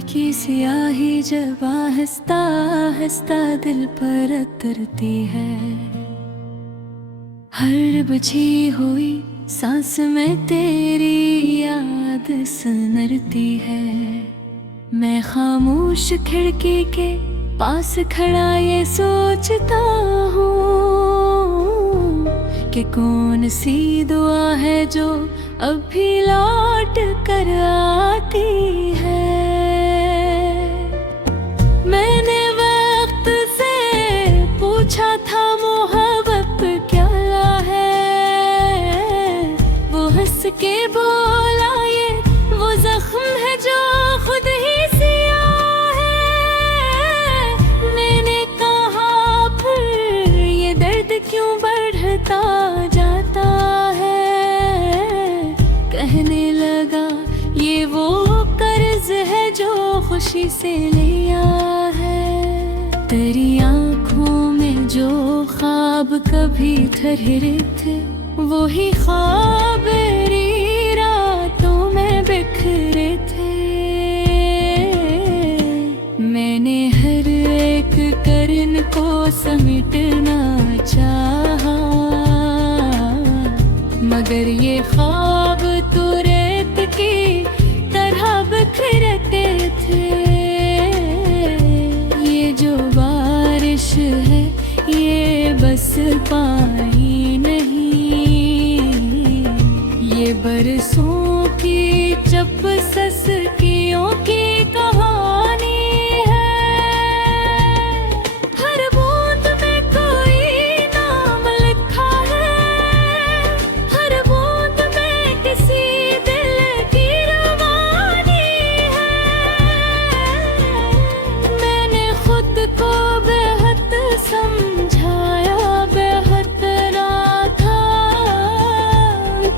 की सियाही जब आहिस्ता आहिस्ता दिल पर उतरती है, हर बची हुई सांस में तेरी याद सुनरती है। मैं खामोश खिड़की के पास खड़ा ये सोचता हूँ कि कौन सी दुआ है जो अब भी लौट कर आती है। मैंने वक्त से पूछा था मोहब्बत क्या है, वो हंस के बोला ये वो जख्म है जो खुद ही सिया है। मैंने कहा फिर ये दर्द क्यों बढ़ता जाता है, कहने लगा ये वो कर्ज है जो खुशी से लिया है। तेरी आँखों में जो ख्वाब कभी ठहरे थे, वही ख्वाब मेरी रातों में बिखरे थे। मैंने हर एक करन को समेटना चाहा, मगर ये ख्वाब तो रेत की तरह बिखरते थे। ये जो बारिश है ये बस पानी नहीं, ये बरसों की चप ससकियों की कहानी है। हर बूंद में कोई नाम लिखा है, हर बूंद में किसी दिल की रवानी है। मैंने खुद को बेहद समझाया, बेहद ना था,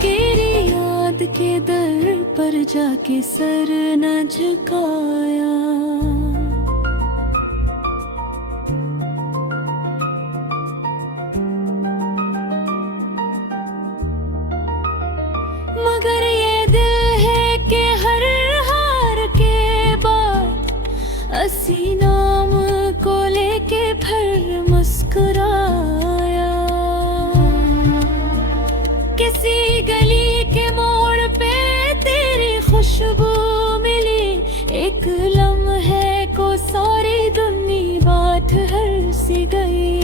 तेरी याद के दर पर जाके सर न झुकाया। मगर ये दिल है कि हर हार के बाद असी नाम को लेके फिर मुस्कुराया। किसी गली के मोड़ पे तेरी खुशबू मिली, एक लम्हे को सारी दुनिया बात हर सी गई।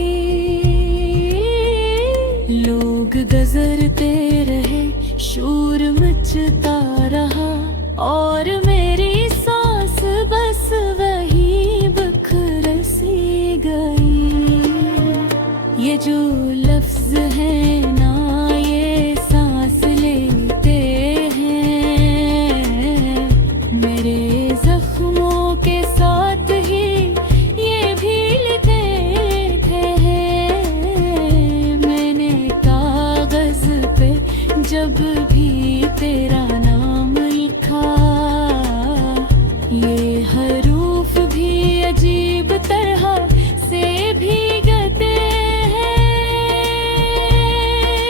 लोग गुजरते रहे, शोर मचता रहा, और मेरी सांस बस वही बिखर सी गई। ये जो लफ्ज है ना ये सांस लेते हैं, मेरे जख्मों के साथ ही ये भी लिखे हैं। मैंने कागज पे जब भी तेरा नाम लिखा, ये हरूफ भी अजीब तरह से भीगते हैं।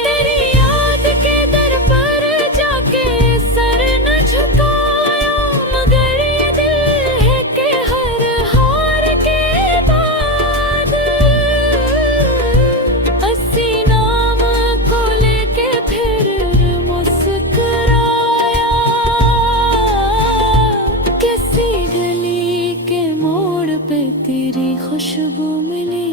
तेरी याद के दर पर जाके सर न झुकाया, मगर ये दिल है कि हर हार के बाद असी नाम को लेके फिर मुस्कुराया। किसी गली के मोड़ पे तेरी खुशबू मिली।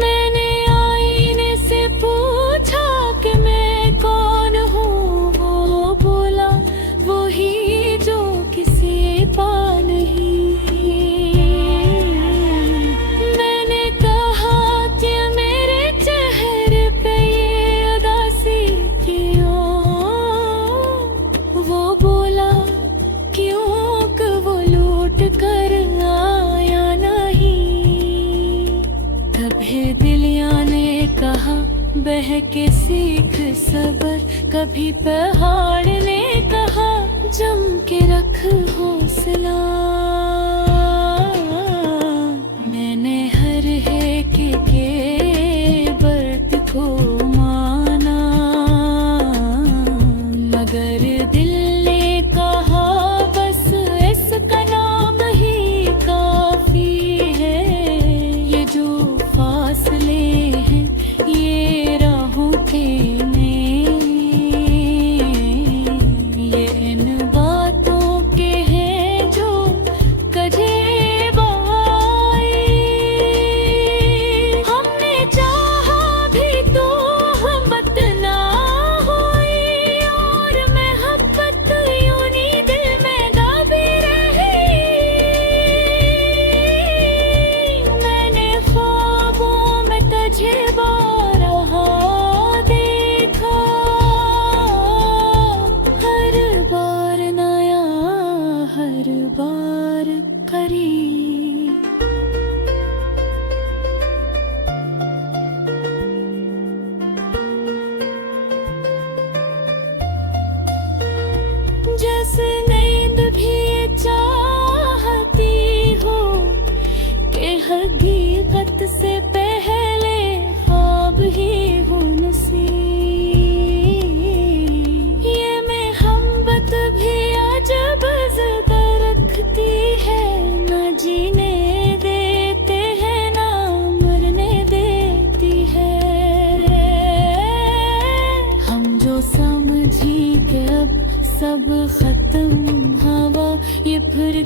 मैंने आईने से पूछा कि मैं कौन हूँ, वो बोला वही जो किसी पा नहीं। मैंने कहा कि मेरे चेहरे पे ये उदासी क्यों, वो बोला क्यों कि वो लौट कर आया नहीं। कभी दिलिया ने कहा बह के सीख सबर, कभी पहाड़ ने कहा जम के रख हौसला। मैंने हर है के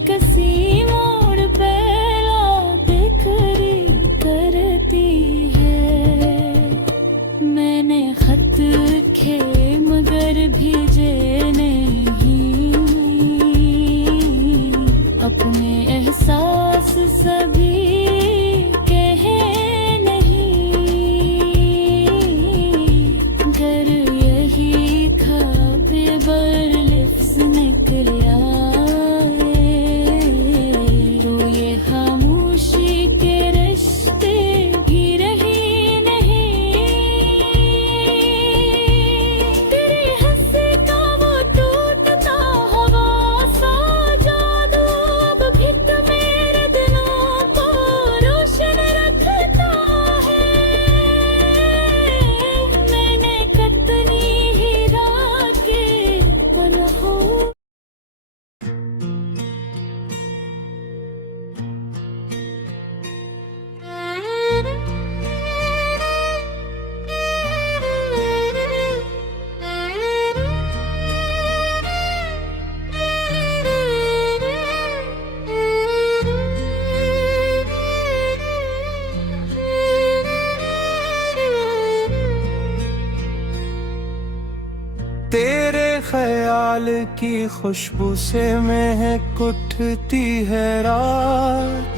कसी मोड़ पे बिखरी करती है। मैंने खत लिखे मगर भेजे नहीं, अपने एहसास सभी कहे नहीं। अगर यही ख्वाब लिफ्स निकल आए तो ये खामोशी के रिश्ते भी रही नहीं। तेरी हंसी का वो टूटता हवा सा जादू अब भी तो मेरे दिलों को रोशन रखता है। मैंने कितनी ही रात के पनहों तेरे ख्याल की खुशबू से महक उठती है रात,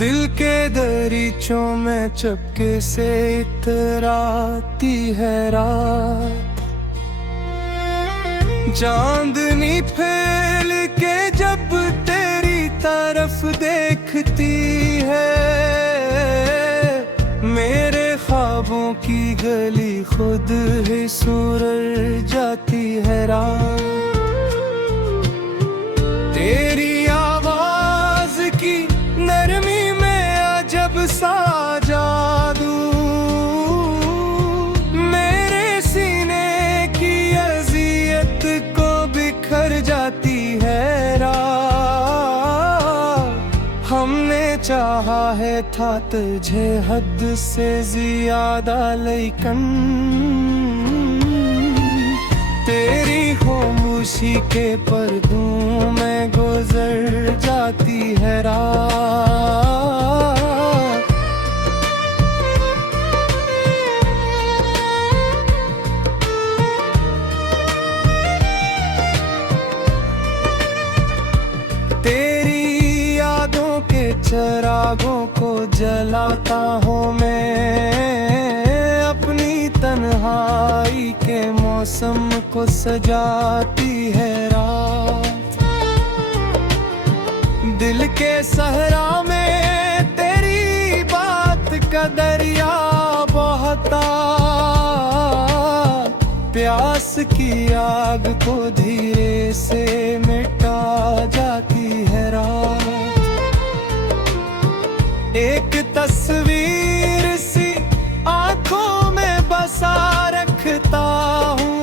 दिल के दरीचों में चपके से इतराती है रात। चांदनी फैल के जब तेरी तरफ देखती है, मेरे ख्वाबों की गली खुद ही सुलझ जाती है रात। तेरी आवाज की नरमी में अजब सा जादू, मेरे सीने की अज़ियत को बिखर जाती है रात। हमने चाहा है था तुझे हद से ज्यादा लेकिन तेरी खामोशी के पर्दों में गुजर जाती है रात। तेरी यादों के चिरागों को जलाता हूँ मैं, अपनी तन्हाई के मौसम को सजाती है रात। दिल के सहरा में तेरी बात का दरिया बहता, प्यास की आग को धीरे से मिटा जाती है रात। एक तस्वीर सी आंखों में बसा रखता हूँ,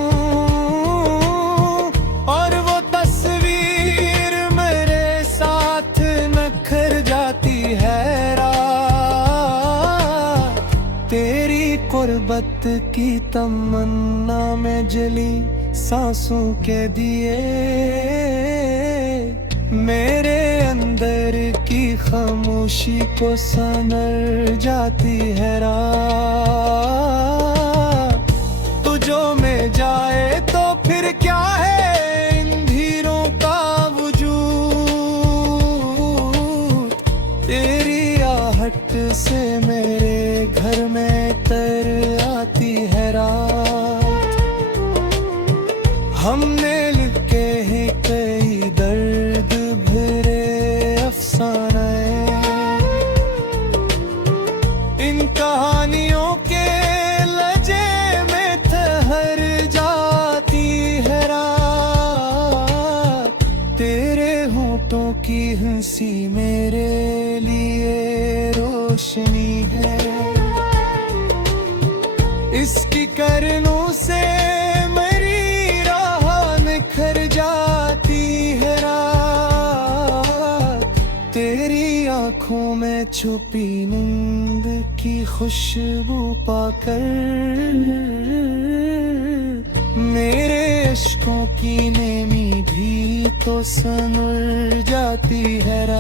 और वो तस्वीर मेरे साथ नखर जाती है रात। तेरी कुर्बत की तमन्ना में जली सांसों के दिए, मेरे अंदर की खामोशी को सनर जाती है रात। तू जो में जाए तो फिर क्या है इन धीरों का वजूद, तेरी आहट से मेरे घर में तर आती है रात। हमने लिखे ही कई दर्द भरे अफसाने, इन कहानियों के लजे में ठहर जाती है रात। तेरे होठों की हंसी मेरे लिए रोशनी है, इसकी करनों से मेरी राह निखर जाती है रात। तेरी आंखों में छुपी नींद की खुशबू पाकर मेरे इश्कों की नेमी भी तो सनुर जाती है रात।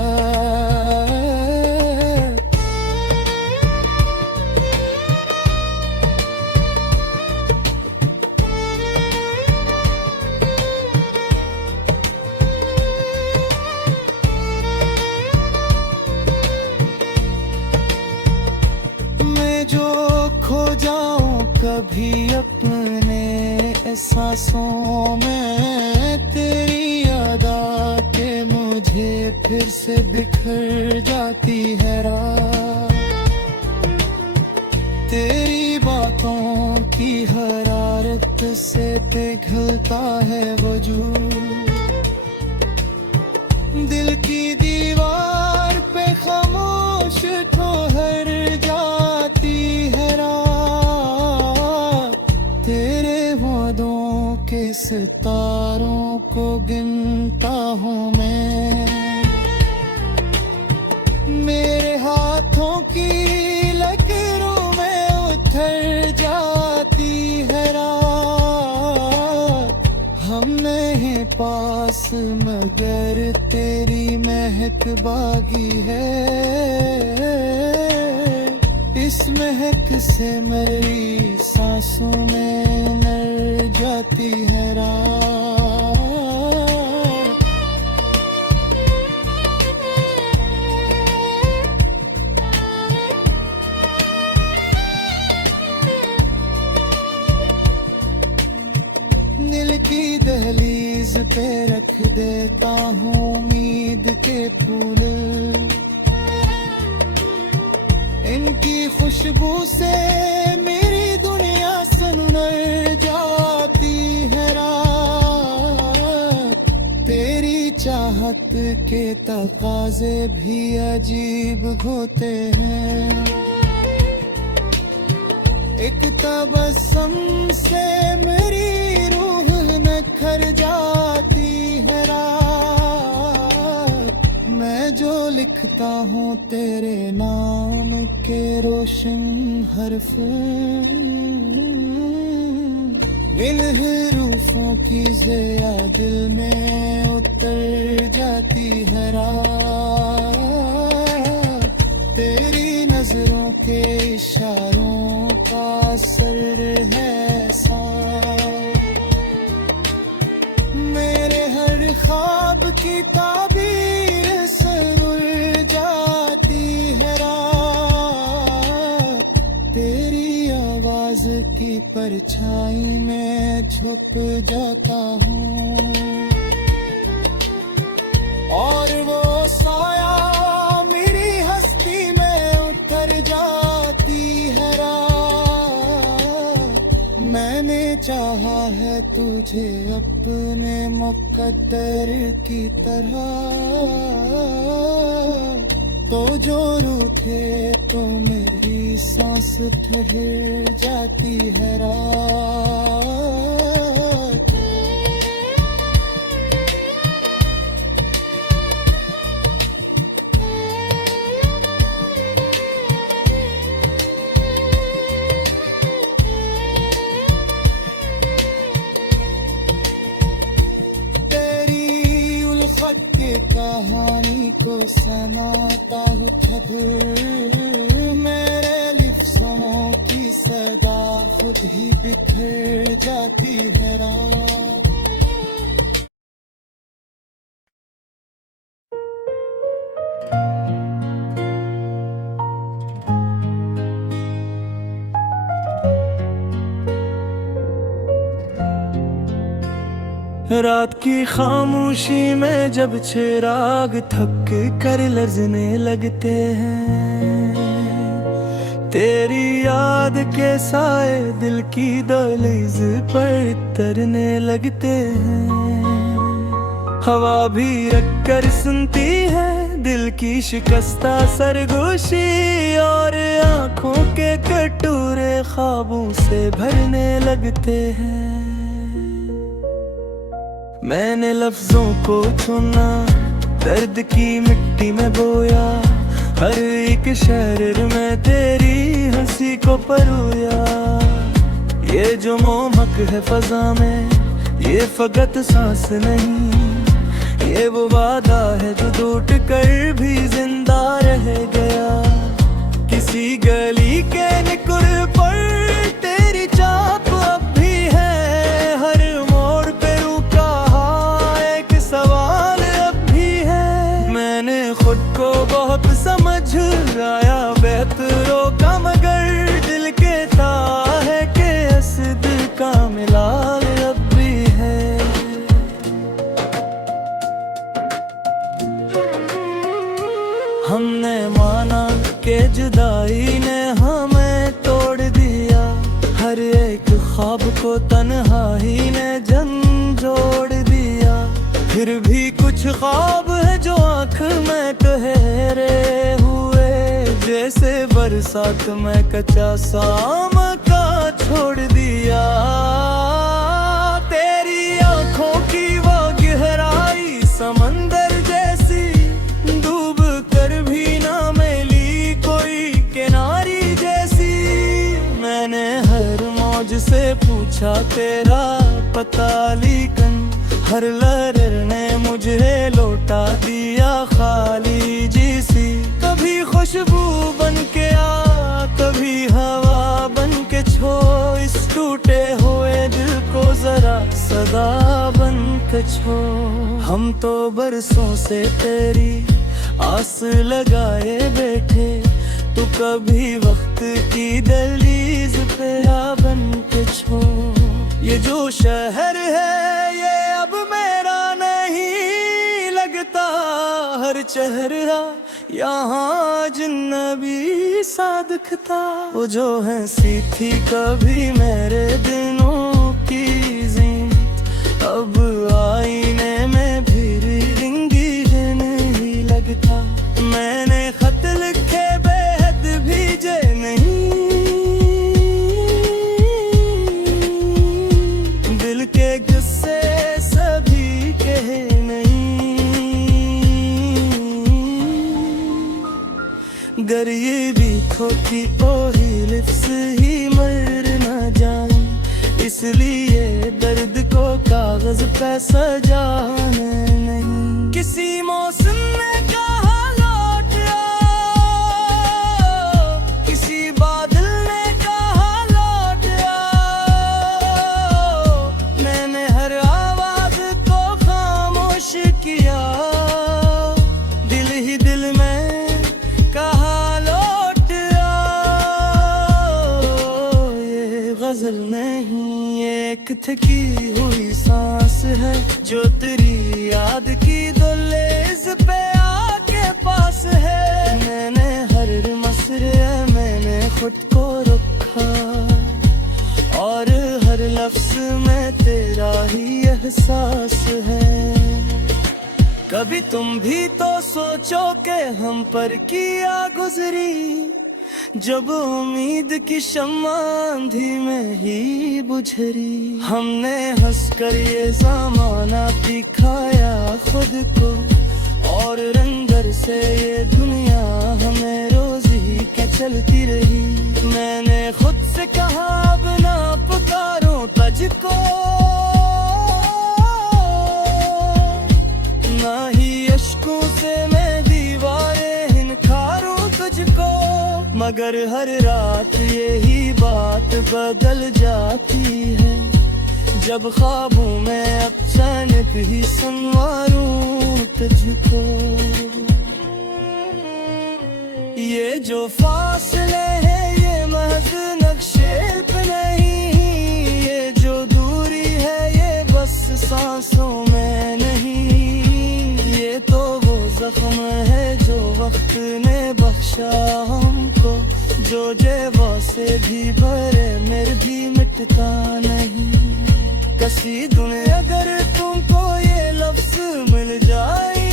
मैं जो खो जाऊं कभी अपने एहसासों में, तेरी याद आके मुझे फिर से बिखर जाती है रात। तेरी बातों की हरारत से पिघलता है वजूद, दिल की दीवार पे खामोश ठोहर जाती है रात। तेरे वादों के सितारों को गिनता हूँ मैं, मेरे हाथों की लकीरों में उतर जाती है रात। हम नहीं पास मगर तेरी महक बागी है, इस महक से मेरी सांसों में नर जाती है रात। दिल की दहलीज पे रख देता हूँ उम्मीद के फूल, इनकी खुशबू से मेरी दुनिया सनर जाती है रात। तेरी चाहत के तकाजे भी अजीब होते हैं, एक तबस्सुम से मेरी रूह निखर जाती है रात। मैं जो लिखता हूँ तेरे नाम के रोशन हर्फ, इन हरूफों की ज़िया दिल में उतर जाती है रात। तेरी नजरों के इशारों का असर है साथ, मेरे हर ख्वाब की ताबीर सरुल जाती है रात। तेरी आवाज की परछाई में छुप जाता हूँ, और वो साया मेरी हस्ती में उतर जाती है रात। मैंने चाहा है तुझे अपने मुकद्दर की तरह, तो जो रूठे तो मेरी सांस ठहर जाती है रात। के कहानी को सुनाता हूँ जब, मेरे लिफ्ज़ों की सदा खुद ही बिखर जाती है रात। रात की खामोशी में जब चिराग थक कर लर्जने लगते हैं, तेरी याद के साए दिल की दहलीज पर तरने लगते हैं। हवा भी रखकर सुनती है दिल की शिकस्ता सरगोशी, और आंखों के कटोरे ख्वाबों से भरने लगते हैं। मैंने लफ्जों को चुना, दर्द की मिट्टी में बोया, हर एक शहर में तेरी हंसी को परोया। ये जो मोहक है फजा में, ये फकत सांस नहीं, ये वो वादा है जो टूट कर भी जिंदा रह गया। किसी गली के निकुर पर तेरी चाप अब भी है, हर मोड़ पे रुका एक सवाल अब भी है। मैंने खुद को बहुत समझ आया बेहतरों का, मगर दिल कहता है कि असद का मिलाल अब भी है। हमने माना कि जुदाई ने हमें तोड़ दिया, हर एक ख्वाब को तन्हाई ने झंझोड़ दिया। फिर भी कुछ ख्वाब है जो आँख में ठहरे हुए, जैसे बरसात में कच्चा साम का छोड़ दिया। तेरी आँखों की वो गहराई समंदर जैसी, डूब कर भी ना मिली कोई किनारी जैसी। मैंने हर मौज से पूछा तेरा पता, लेकिन हर लहर ने मुझे लौटा दिया खाली जैसी। कभी खुशबू बन के आ, कभी हवा बन के छो, इस टूटे हुए दिल को जरा सदा बन के छो। हम तो बरसों से तेरी आस लगाए बैठे, तू कभी वक्त की दहलीज पे आ बन के छो। ये जो शहर है ये अब मेरा नहीं लगता, हर चेहरा यहाँ जिन्नबी सा दिखता। वो जो है थी कभी मेरे दिनों की जीनत, अब आईने में भी रंगीन नहीं लगता। मैंने खत लिखे बेहद भेजे नहीं, दिल के गुस्से सभी कहे नहीं। गर ये भी खोती ओही लिप्स ही मर न जाए, इसलिए दर्द को कागज पे सजाने नहीं। किसी मौसम में कहा लौट आओ, किसी बादल ने कहा लौट आओ। मैंने हर आवाज को खामोश किया, दिल ही दिल में कहा लौट आओ। ये गजल नहीं एक थकी हुई सांस है, जो तेरी याद की दुलेज पे आके पास है। मैंने हर मसरे मैंने खुद को रखा, और हर लफ्ज में तेरा ही एहसास है। कभी तुम भी तो सोचो कि हम पर किया गुजरी, जब उम्मीद की शम्मा आंधी में ही बुझरी। हमने हंसकर ये ज़माना दिखाया खुद को, और रंगर से ये दुनिया हमें रोजी के चलती रही। मैंने खुद से कहा अब ना पुकारो तुझको, ना ही अश्कों से मैं दीवारें हिनकारूं तुझको। मगर हर रात यही बात बदल जाती है, जब ख्वाबों में अचानक ही संवारूं तुझको। ये जो फासले हैं ये महज नक्शे पे नहीं, ये जो दूरी है ये बस सांसों में नहीं। ये तो वो जख्म है जो वक्त ने बख्शा हमको, जो जेबा से भी भरे मेरे भी मिटता नहीं। कसी दुनिया अगर तुमको ये लफ्ज मिल जाए,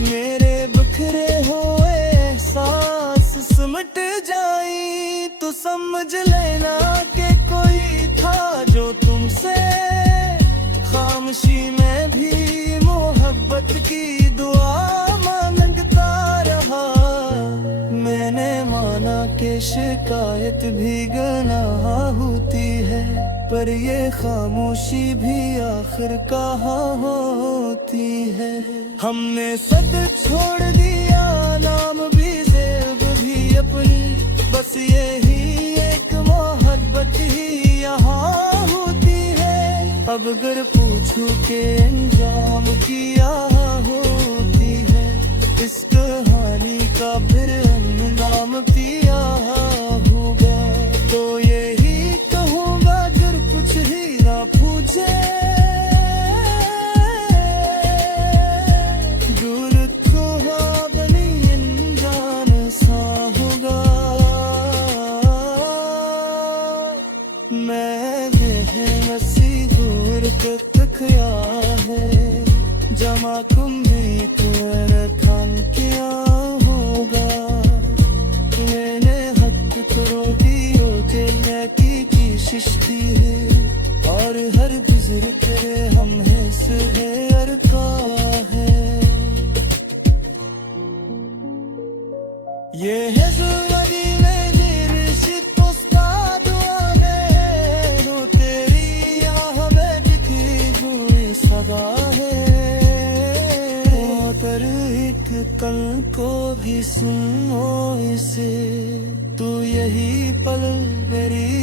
मेरे बिखरे हुए एहसास सिमट जाए, तो समझ लेना कि कोई था जो तुमसे खामोशी में भी मोहब्बत की दुआ मांगता रहा। मैंने माना कि शिकायत भी गनाह होती है, पर ये खामोशी भी आखिर कहाँ होती है। हमने सब छोड़ दिया, नाम भी जेब भी अपनी, बस यही एक मोहब्बत ही यहाँ होती है। अब अगर पूछूं के अंजाम किया होती है, इस कहानी का फिर अंजाम किया होगा, तो यही कहूँगा जर कुछ ही ना पूछे, दूर तो बनी अनजान सा होगा। मैं मसी दूर तक है, जमा कुम्भी तुअर खान किया होगा, मैंने हक करोगी की शिश्ती है, और हर गुजर करे हम है सुहेर का है। ये है जुल्मदी मेरी रिश्त उस्ताद है, वो तेरी याह में दिखी हुई सदा है, तर एक कल को भी सुनो इसे, तू यही पल मेरी